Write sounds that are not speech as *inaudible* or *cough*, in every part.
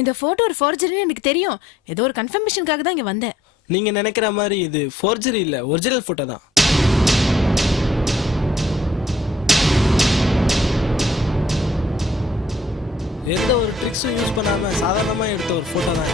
இந்த போட்டோ ஒரு ஃபார்ஜரின்னு எனக்கு தெரியும். ஏதோ ஒரு கன்ஃபர்மேஷனுக்காக தான் இங்க வந்தேன். நீங்க நினைக்கிற மாதிரி இது ஃபோர்ஜரி இல்ல ஒரிஜினல் போட்டோ தான். எந்த ஒரு ட்ரிக்ஸும் யூஸ் பண்ணாம சாதாரணமா எடுத்த ஒரு போட்டோ தான்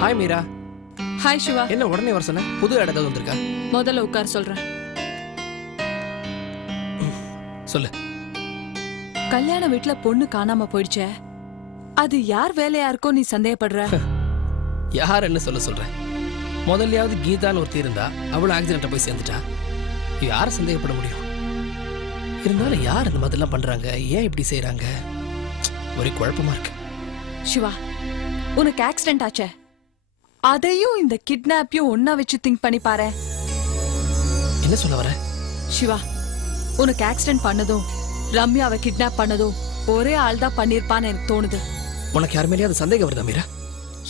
ஹாய் மீரா ஹாய் சிவா என்ன உடனே வர சொன்ன? புது ஏதாவது வந்திருக்கா? முதல்ல உட்கார் சொல்றேன். சொல்லு. கல்யாண வீட்ல பொண்ணு காணாம போயிடுச்சே. அது யார் வேலையா இருக்கோ நீ சந்தேகப்படுற? யார் என்ன சொல்ல சொல்ற முதல்லயாவது கீதான்னு ஒருத்தி இருந்தா அவளும் ஆக்சிடென்ட்ல போய் சேர்ந்துட்டா. யாரை சந்தேகப்பட முடியும்? இருந்தாலும் யார் இந்த மாதிரிலாம் பண்றாங்க? ஏன் இப்படி செய்றாங்க? ஒரே குழப்பமா இருக்கு. சிவா உனக்கு ஆக்சிடென்ட் ஆச்சே. அதையும் இந்த கிட்னாப்பையும் ஒன்னா வச்சு திங்க் பண்ணி பாரு. என்ன சொல்ல வர? சிவா உனக்கு ஆக்சிடென்ட் பண்ணதும் ரம்யாவை கிட்னாப் பண்ணதும் ஒரே ஆள் தான் பண்ணிருப்பான்னு எனக்கு தோணுது. உனக்கு யார் மேலேயாவது சந்தேகம் வருதா மீரா?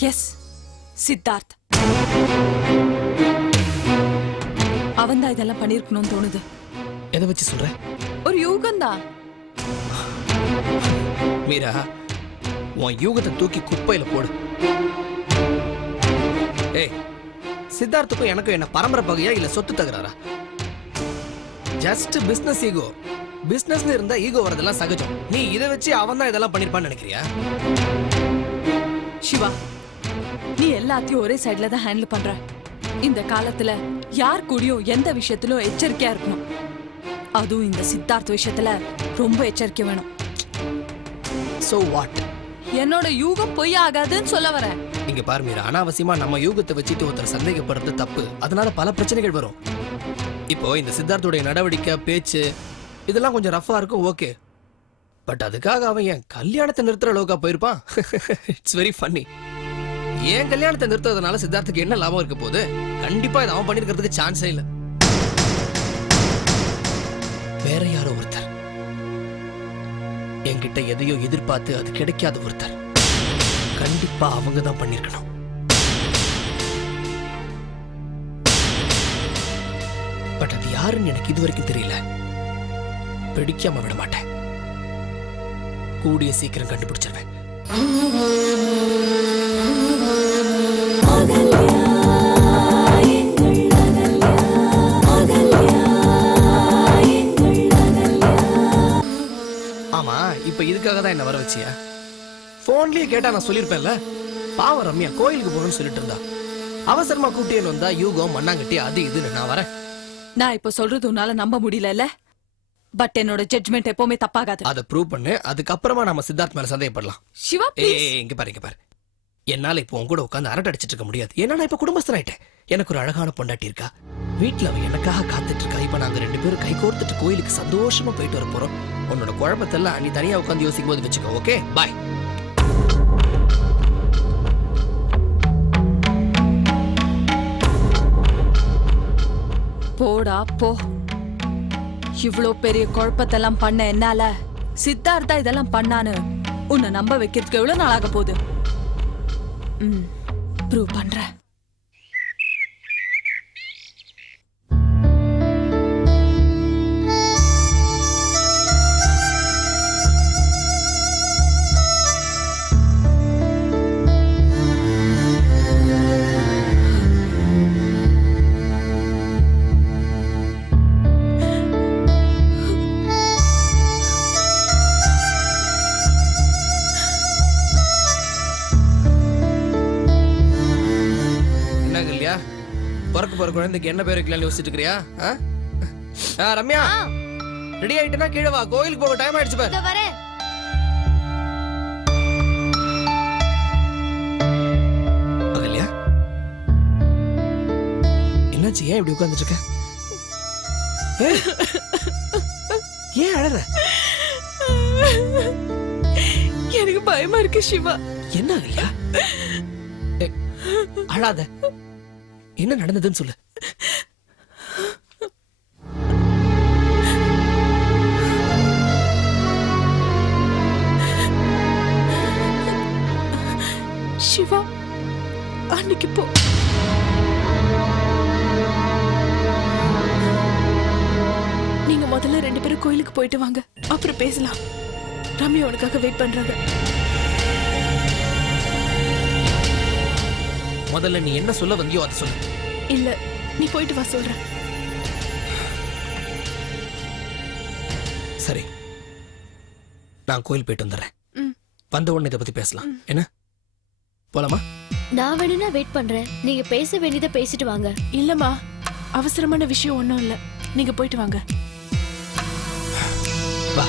எஸ் சித்தார்த். அவன் தான் இதெல்லாம் பண்ணிருக்கணும்னு தோணுது. எதை வச்சு சொல்ற? ஒரு யூகம்தான் மீரா உன் யூகத்தை தூக்கி குப்பையில போடு. ஏய் சித்தார்த்துக்கும் எனக்கும் என்ன பரம்பரை பகையா இல்ல சொத்து தகராறா? ஜஸ்ட் பிசினஸ் ஈகோ பிசினஸ்ல இருந்தா ஈகோ வரதெல்லாம் சகஜம். நீ இதை வச்சு அவன் தான் இதெல்லாம் பண்ணிருப்பான்னு நினைக்கிறியா? சிவா நீ எல்லாத்தையும் ஒரே சைடுல தான் ஹேண்டில் பண்ற. இந்த காலத்துல யார் கூடயும் எந்த விஷயத்திலும் எச்சரிக்கையா இருக்கணும். அதுவும் இந்த சித்தார்த் விஷயத்துல ரொம்ப எச்சரிக்கை வேணும். சோ வாட் என்னோட யூகம் பொய் ஆகாதுன்னு சொல்ல வரேன் இங்க பாரு மீரா அனாவசியமா நம்ம யூகத்தை வச்சுட்டு ஒருத்தர் சந்தேகப்படுறது தப்பு. அதனால பல பிரச்சனைகள் வரும். இப்போ இந்த சித்தார்த்தோடைய நடவடிக்கை பேச்சு இதெல்லாம் கொஞ்சம் ரஃபா இருக்கும் ஓகே பட் அதுக்காக அவன் என் கல்யாணத்தை நிறுத்துற அளவுக்கா போயிருப்பான். இட்ஸ் வெரி ஃபன்னி என் கல்யாணத்தை நிறுத்துறதுனால சித்தார்த்துக்கு என்ன லாபம் இருக்க போகுது? கண்டிப்பா இதை அவன் பண்ணிருக்கிறதுக்கு சான்ஸே இல்லை. வேற யாரோ ஒருத்தர். என்கிட்ட எதையோ எதிர்பார்த்து அது கிடைக்காத ஒருத்தர். கண்டிப்பா அவங்க தான் பண்ணிருக்கணும். பட் அது யாருன்னு எனக்கு இது வரைக்கும் தெரியல. பிடிக்காம விட மாட்டேன். கூடிய சீக்கிரம் கண்டுபிடிச்சிருவேன். ஆமா இப்ப இதுக்காக தான் என்ன வர வச்சியா? போன்லயே கேட்டா நான் சொல்லிருப்பேன்ல? பாவம் ரம்யா கோயிலுக்கு போகணும்னு சொல்லிட்டு இருந்தா. அவசரமா கூட்டியன் வந்தா யூகம் மண்ணாங்கட்டி அது இதுன்னு நான் வரேன். நான் இப்ப சொல்றது உன்னால நம்ப முடியலல்ல? பட் என்னோட ஜட்மெண்ட் எப்பவுமே தப்பாகாது. அதை ப்ரூவ் பண்ணு அதுக்கப்புறமா நம்ம சித்தார்த் மேல சந்தேகப்படலாம். சிவா ஏய் ஏய், இங்க பாரு இங்க பாரு. என்னால இப்போ உன் கூட உட்காந்து அரட்டை அடிச்சிட்டு இருக்க முடியாது. ஏன்னா நான் இப்ப குடும்பஸ்தனாயிட்டேன் எனக்கு ஒரு அழகான பொண்டாட்டி இருக்கா? வீட்ல அவ எனக்காக காத்துட்டு இருக்கா? இப்ப நாங்க ரெண்டு பேரும் கை கோர்த்துட்டு கோயிலுக்கு சந்தோஷமா போயிட்டு வர போறோம். உன்னோட குழப்பத்தெல்லாம் நீ தனியா உட்காந்து யோசிக்கும் போது வச்சுக்கோ ஓகே பாய் போடா போ. இவ்வளோ பெரிய குழப்பத்தெல்லாம் பண்ண என்னால? சித்தார்த்தா இதெல்லாம் பண்ணான்னு உன்னை நம்ப வைக்கிறதுக்கு எவ்வளோ நாளாக போகுது? ம் ப்ரூவ் பண்ணுறேன் போற குழந்தைக்கு என்ன பேர் வைக்கலாம்னு யோசிச்சுட்டு இருக்கிறியா? ஆ? ரம்யா. ரெடி ஆயிட்டுனா கீழே வா. கோயிலுக்கு போக டைம் ஆயிடுச்சு பாரு. வரேன் என்னாச்சு? ஏன் இப்படி உட்கார்ந்துட்டு இருக்க? ஏன் அழற? எனக்கு பயமா இருக்கு சிவா. என்ன அகல்யா? அழாத. என்ன நடந்ததுன்னு சொல்லு. சிவா அன்னைக்கு போ. நீங்க முதல்ல ரெண்டு பேரும் கோயிலுக்கு போயிட்டு வாங்க. அப்புறம் பேசலாம். ரம்யா உனக்காக வெயிட் பண்றாங்க. முதல்ல நீ என்ன சொல்ல வந்தியோ அதை சொல்லு. இல்ல நீ போயிட்டு வா சொல்றேன். சரி. நான் கோயில் போயிட்டு வந்துடுறேன். வந்த உடனே இதை பத்தி பேசலாம். என்ன? போலாமா? நான் வேணும்னா வெயிட் பண்றேன். நீங்க பேச வேண்டியதை பேசிட்டு வாங்க. இல்லம்மா அவசரமான விஷயம் ஒன்றும் இல்ல. நீங்க போயிட்டு வாங்க. வா.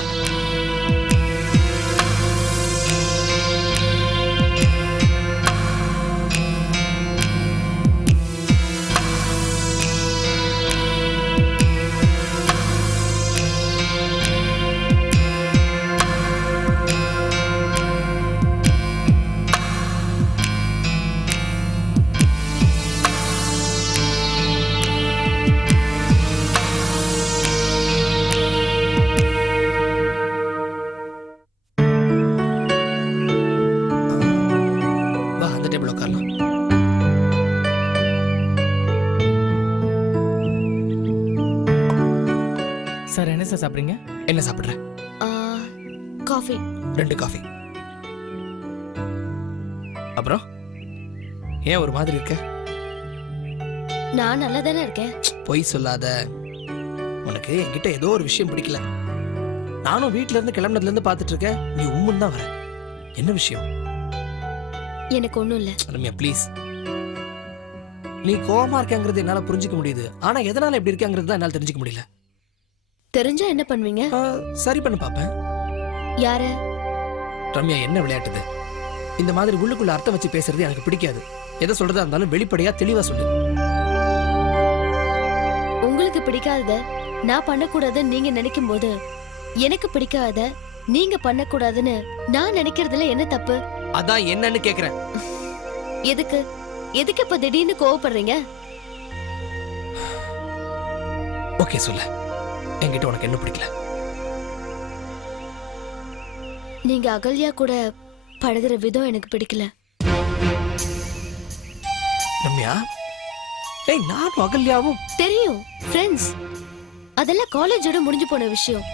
டேபிள் உட்காரலாம் சார் என்ன சார் சாப்பிட்றீங்க? என்ன சாப்பிடுற? காஃபி ரெண்டு காஃபி அப்புறம்? ஏன் ஒரு மாதிரி இருக்க? நான் நல்லா தானே இருக்கேன்? பொய் சொல்லாத. உனக்கு என்கிட்ட ஏதோ ஒரு விஷயம் பிடிக்கல. நானும் வீட்ல இருந்து கிளம்புனதுல இருந்து பார்த்துட்டு இருக்கேன். நீ உம்முன்னு தான் வர. என்ன விஷயம்? எனக்கு ஒண்ணும் இல்ல. ரம்யா ப்ளீஸ் நீ கோவமா இருக்கங்கிறது என்னால புரிஞ்சுக்க முடியுது. ஆனா எதனால இப்படி இருக்கங்கிறது தான் என்னால தெரிஞ்சுக்க முடியல. தெரிஞ்சா என்ன பண்ணுவீங்க? ஆ, சரி பண்ண பாப்பேன். யார? ரம்யா என்ன விளையாட்டுது? இந்த மாதிரி உள்ளுக்குள்ள அர்த்தம் வச்சு பேசுறது எனக்கு பிடிக்காது. எதை சொல்றதா இருந்தாலும் வெளிப்படையா தெளிவா சொல்லு. உங்களுக்கு பிடிக்காதத நான் பண்ணக்கூடாதுன்னு நீங்க நினைக்கும் போது எனக்கு பிடிக்காத நீங்க பண்ணக்கூடாதுன்னு நான் நினைக்கிறதுல என்ன தப்பு? அதான் என்னன்னு கேக்குறேன். எதுக்கு? எதுக்கு இப்ப திடீர்னு கோவப்படுறீங்க? ஓகே சொல்லு. என்கிட்ட உனக்கு என்ன பிடிக்கல? நீங்க அகல்யா கூட பழகுற விதம் எனக்கு பிடிக்கல. ரம்யா? ஏய் நானும் அகல்யாவும் தெரியும் ஃப்ரெண்ட்ஸ் அதெல்லாம் காலேஜோட முடிஞ்சு போன விஷயம்.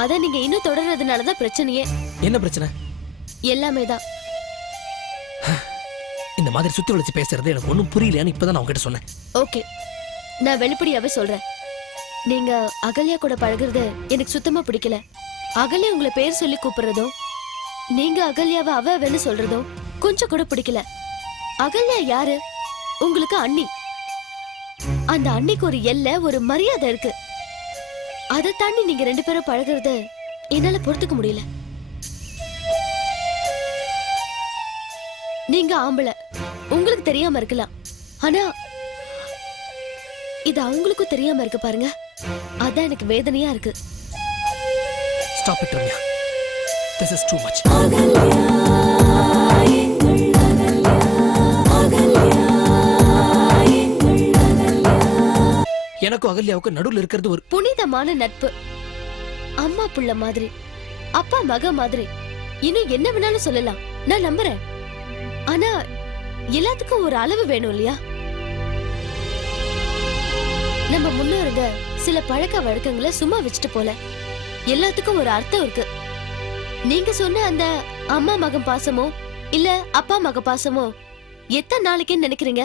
அத நீங்க இன்னும் தொடர்றதுனால தான் பிரச்சனையே. என்ன பிரச்சனை? எல்லாமே தான். இந்த மாதிரி சுத்தி வளைச்சு பேசுறது எனக்கு ஒண்ணும் புரியலையான்னு இப்பதான் நான் உங்ககிட்ட சொன்னேன். ஓகே. நான் வெளிப்படையாவே சொல்றேன். நீங்க அகல்யா கூட பழகுறது எனக்கு சுத்தமா பிடிக்கல. அகல்யா உங்களை பேர் சொல்லி கூப்பிடுறதும் நீங்க அகல்யாவை அவ அவன்னு சொல்றதும் கொஞ்சம் கூட பிடிக்கல. அகல்யா யாரு? உங்களுக்கு அண்ணி. அந்த அண்ணிக்கு ஒரு எல்லை ஒரு மரியாதை இருக்கு. அதை தாண்டி நீங்க ரெண்டு பேரும் பழகுறது என்னால பொறுத்துக்க முடியல. நீங்க ஆம்பளை. உங்களுக்கு தெரியாம இருக்கலாம். ஆனா இது அவங்களுக்கும் தெரியாம இருக்கு பாருங்க. அதான் எனக்கு வேதனையா இருக்கு. Stop it Ramya this is too much எனக்கும் அகல்யாவுக்கும் நடுவுல இருக்கிறது ஒரு புனிதமான நட்பு. அம்மா புள்ள மாதிரி அப்பா மக மாதிரி. இன்னும் என்ன வேணாலும் சொல்லலாம். நான் நம்புறேன். ஆனா எல்லாத்துக்கும் ஒரு அளவு வேணும் இல்லையா? நம்ம முன்னோருங்க சில பழக்க வழக்கங்களை சும்மா வச்சுட்டு போல. எல்லாத்துக்கும் ஒரு அர்த்தம் இருக்கு. நீங்க சொன்ன அந்த அம்மா மகன் பாசமோ இல்ல அப்பா மக பாசமோ எத்தனை நாளைக்குன்னு நினைக்கிறீங்க?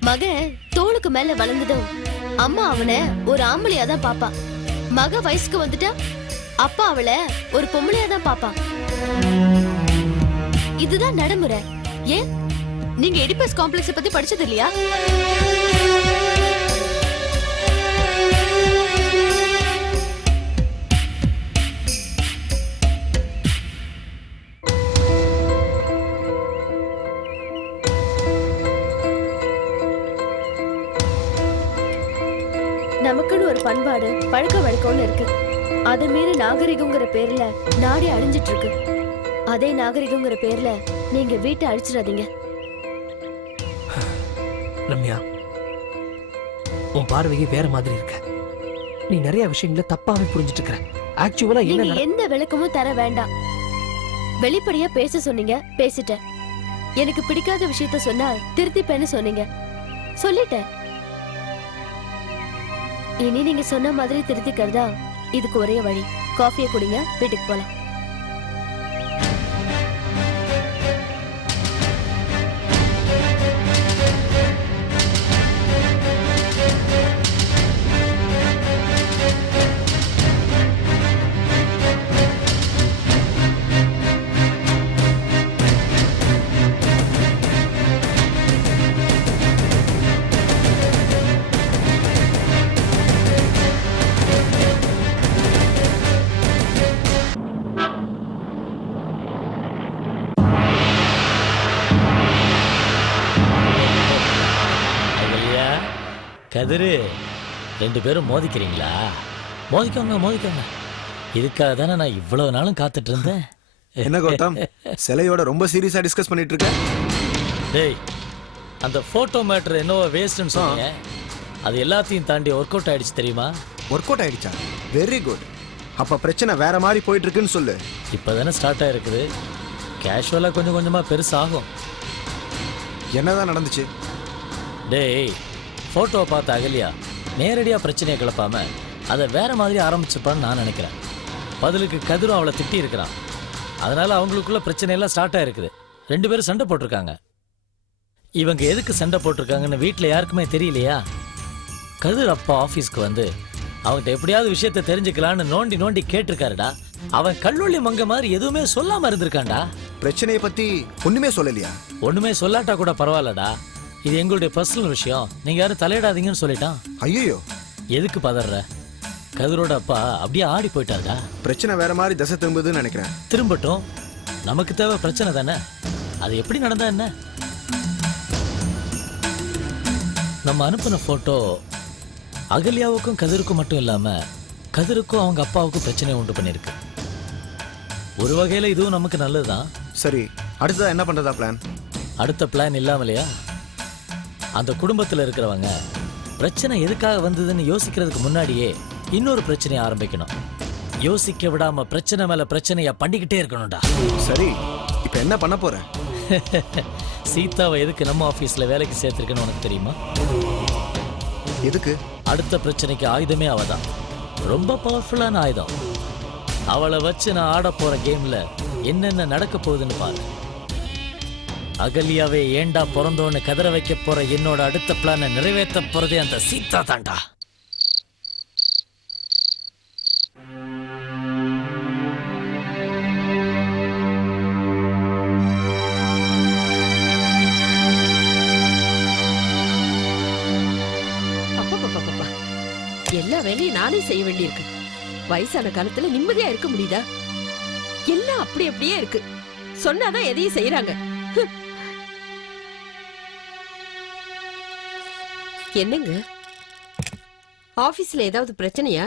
மகன் தோளுக்கு மேல வளர்ந்ததும் அம்மா அவனை ஒரு ஆம்பளையா தான் பாப்பா. மக வயசுக்கு வந்துட்டா அப்பா அவளை ஒரு பொம்பளையா தான் பாப்பா. இதுதான் நடைமுறை. ஏன்? நீங்க எடிபஸ் காம்ப்ளெக்ஸ் பத்தி படிச்சது இல்லையா? நமக்குன்னு ஒரு பண்பாடு பழக்க வழக்கம்னு இருக்கு. அதை மீறி நாகரிகங்கிற பேர்ல நாடி அழிஞ்சிட்டு இருக்கு. அதே நாகரிகங்கிற பேர்ல நீங்க வீட்டை அழிச்சிடாதீங்க. ரம்யா உன் பார்வையே வேற மாதிரி இருக்க. நீ நிறைய விஷயங்களை தப்பாவே புரிஞ்சிட்டு இருக்கிற ஆக்சுவலா என்ன எந்த விளக்கமும் தர வேண்டாம். வெளிப்படையா பேச சொன்னீங்க பேசிட்டேன். எனக்கு பிடிக்காத விஷயத்த சொன்னா திருத்திப்பேன்னு சொன்னீங்க. சொல்லிட்டேன். இனி நீங்க சொன்ன மாதிரி திருத்திக்கிறதா இதுக்கு ஒரே வழி. காஃபியை குடிங்க வீட்டுக்கு போலாம். கதிரு ரெண்டு பேரும் மோதிக்கிறீங்களா? மோதிக்கோங்க மோதிக்கோங்க. இதுக்காக தானே நான் இவ்வளவு நாளும் காத்துட்டு இருந்தேன் என்ன கௌதம்? சிலையோட ரொம்ப சீரியஸா டிஸ்கஸ் பண்ணிட்டு இருக்க டேய் அந்த போட்டோ மேட்டர் என்னவோ வேஸ்ட்னு சொன்னீங்க. அது எல்லாத்தையும் தாண்டி ஒர்க் அவுட் ஆயிடுச்சு தெரியுமா? ஒர்க் அவுட் ஆயிடுச்சா? வெரி குட் அப்ப பிரச்சனை வேற மாதிரி போயிட்டு இருக்குன்னு சொல்லு இப்போதானே ஸ்டார்ட் ஆயிருக்குது. கேஷுவலாக கொஞ்சம் கொஞ்சமாக பெருசாகும். என்னதான் நடந்துச்சு? டேய் ஃபோட்டோவை பார்த்த அகல்யா நேரடியாக பிரச்சனையை கிளப்பாம அதை வேற மாதிரி ஆரம்பிச்சிருப்பான்னு நான் நினைக்கிறேன். பதிலுக்கு கதிரும் அவளை திட்டி இருக்கிறான். அதனால அவங்களுக்குள்ள பிரச்சனை எல்லாம் ஸ்டார்ட் ஆயிருக்குது. ரெண்டு பேரும் சண்டை போட்டிருக்காங்க. இவங்க எதுக்கு சண்டை போட்டிருக்காங்கன்னு வீட்டில் யாருக்குமே தெரியலையா? கதிர் அப்பா ஆஃபீஸ்க்கு வந்து அவன்கிட்ட எப்படியாவது விஷயத்தை தெரிஞ்சுக்கலான்னு நோண்டி நோண்டி கேட்டிருக்காருடா. அவன் கல்லூலி மங்க மாதிரி எதுவுமே சொல்லாம இருந்திருக்கான்டா. பிரச்சனையை பத்தி ஒண்ணுமே சொல்லலையா? ஒண்ணுமே சொல்லாட்டா கூட பரவாயில்லடா. இது எங்களுடைய பர்சனல் விஷயம். நீங்க யாரும் தலையிடாதீங்கன்னு சொல்லிட்டான் ஐயோ எதுக்கு பதற? கதிரோட அப்பா அப்படியே ஆடி போயிட்டாருடா. பிரச்சனை வேற மாதிரி தசை திரும்புதுன்னு நினைக்கிறேன். திரும்பட்டும். நமக்கு தேவை பிரச்சனை தானே? அது எப்படி நடந்தா என்ன? நம்ம அனுப்பின போட்டோ அகல்யாவுக்கும் கதிருக்கும் மட்டும் இல்லாம கதிருக்கும் அவங்க அப்பாவுக்கும் பிரச்சனையை உண்டு பண்ணிருக்கு ஒரு வகையில இதுவும் நமக்கு நல்லதுதான். சரி அடுத்ததா என்ன பண்றதா பிளான் அடுத்த பிளான் இல்லாமலையா? அந்த குடும்பத்தில் இருக்கிறவங்க பிரச்சனை எதுக்காக வந்ததுன்னு யோசிக்கிறதுக்கு முன்னாடியே இன்னொரு பிரச்சனையை ஆரம்பிக்கணும். யோசிக்க விடாம பிரச்சனை மேல பிரச்சனைய பண்ணிக்கிட்டே இருக்கணும்டா. சரி இப்ப என்ன பண்ண போற? *laughs* சீதாவை எதுக்கு நம்ம ஆபீஸ்ல வேலைக்கு சேர்த்திருக்கேன்னு உனக்கு தெரியுமா? எதுக்கு? அடுத்த பிரச்சனைக்கு ஆயுதமே அவதான் ரொம்ப பவர்ஃபுல்லான ஆயுதம். அவளை வச்சு நான் ஆட போற கேம்ல என்னென்ன நடக்க போகுதுன்னு பாரு. அகல்யாவே ஏண்டா பிறந்தோன்னு கதற வைக்க போற என்னோட அடுத்த பிளானை நிறைவேற்ற போறதே அந்த சீதா தாண்டா எல்லா வேலையும் நானே செய்ய வேண்டியிருக்கு. வயசான காலத்துல நிம்மதியா இருக்க முடியுதா? எல்லாம் அப்படி அப்படியே இருக்கு. சொன்னாதான் எதையும் செய்யறாங்க என்னங்க? ஆபீஸ்ல ஏதாவது பிரச்சனையா?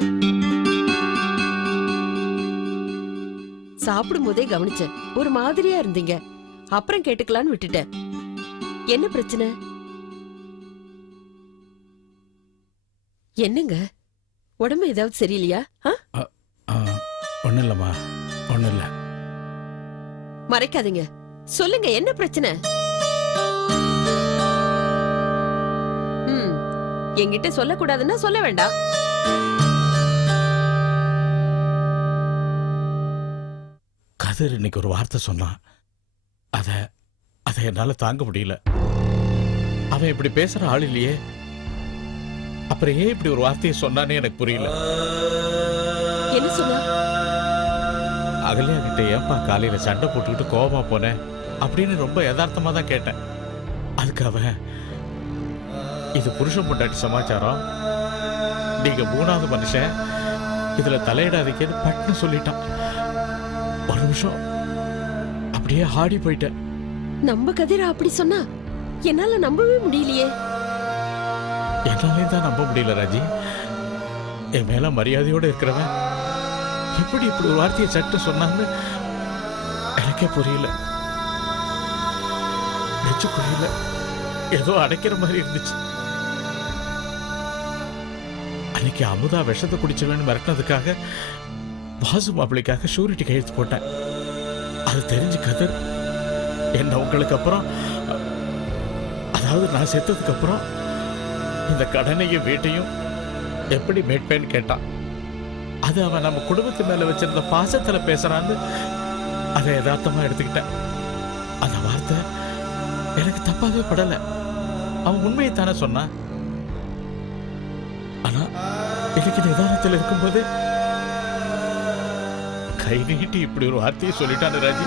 சாப்பிடும் போதே கவனிச்சேன். ஒரு மாதிரியா இருந்தீங்க. அப்புறம் கேட்டுக்கலான்னு விட்டுட்டேன். என்ன பிரச்சனை? என்னங்க? உடம்பு ஏதாவது சரியில்லையா? இல்லைம்மா. ஒன்றும் இல்லை. மறைக்காதீங்க. சொல்லுங்க என்ன பிரச்சனை? என்கிட்ட சொல்லக்கூடாதுன்னா சொல்ல வேண்டாம். கதிர் இன்னைக்கு ஒரு வார்த்தை சொன்னான். அதை அதை என்னால் தாங்க முடியல. அவன் இப்படி பேசுற ஆள் இல்லையே. அப்புறம் ஏன் இப்படி ஒரு வார்த்தையை சொன்னானே எனக்கு புரியல. என்ன சொன்னா? அகல்யா கிட்ட ஏன்பா காலையில சண்டை போட்டுக்கிட்டு கோபமா போனேன் அப்படின்னு ரொம்ப யதார்த்தமா தான் கேட்டேன். அதுக்கு அவன் இது புருஷன் பொண்டாட்டி சமாச்சாரம். நீங்க மூணாவது மனுஷன். இதுல தலையிடாதீங்கன்னு பட்டுன்னு சொல்லிட்டான். ஒரு நிமிஷம். அப்படியே ஆடி போயிட்டேன். நம்ம கதிரா அப்படி சொன்னா என்னால நம்பவே முடியலையே. என்னாலே தான் நம்ப முடியல ராஜி. என் மேல மரியாதையோட இருக்கிறவன். எப்படி இப்படி ஒரு வார்த்தையை சட்டு சொன்னான்னு எனக்கே புரியல. நெச்சுக்குள்ள ஏதோ அடைக்கிற மாதிரி இருந்துச்சு. அன்னைக்கு அமுதா விஷத்தை குடிச்சவன்னு மிரட்டினதுக்காக வாசு மாப்பிளைக்காக ஷூரிட்டி கையெழுத்து போட்டேன். அது தெரிஞ்சு கதர் என்ன உங்களுக்கு அப்புறம் அதாவது நான் செத்ததுக்கு அப்புறம் இந்த கடனையும் வீட்டையும் எப்படி மீட்பேன்னு கேட்டான். அது அவன் நம்ம குடும்பத்து மேல வச்சிருந்த பாசத்துல பேசுறான்னு அதை யதார்த்தமா எடுத்துக்கிட்டேன். அந்த வார்த்தை எனக்கு தப்பாகவே படலை. அவன் உண்மையை தானே சொன்னான். ஆனா எனக்கு நிதானத்தில் இருக்கும்போது கை நீட்டி இப்படி ஒரு வார்த்தையை சொல்லிட்டான் ராஜி.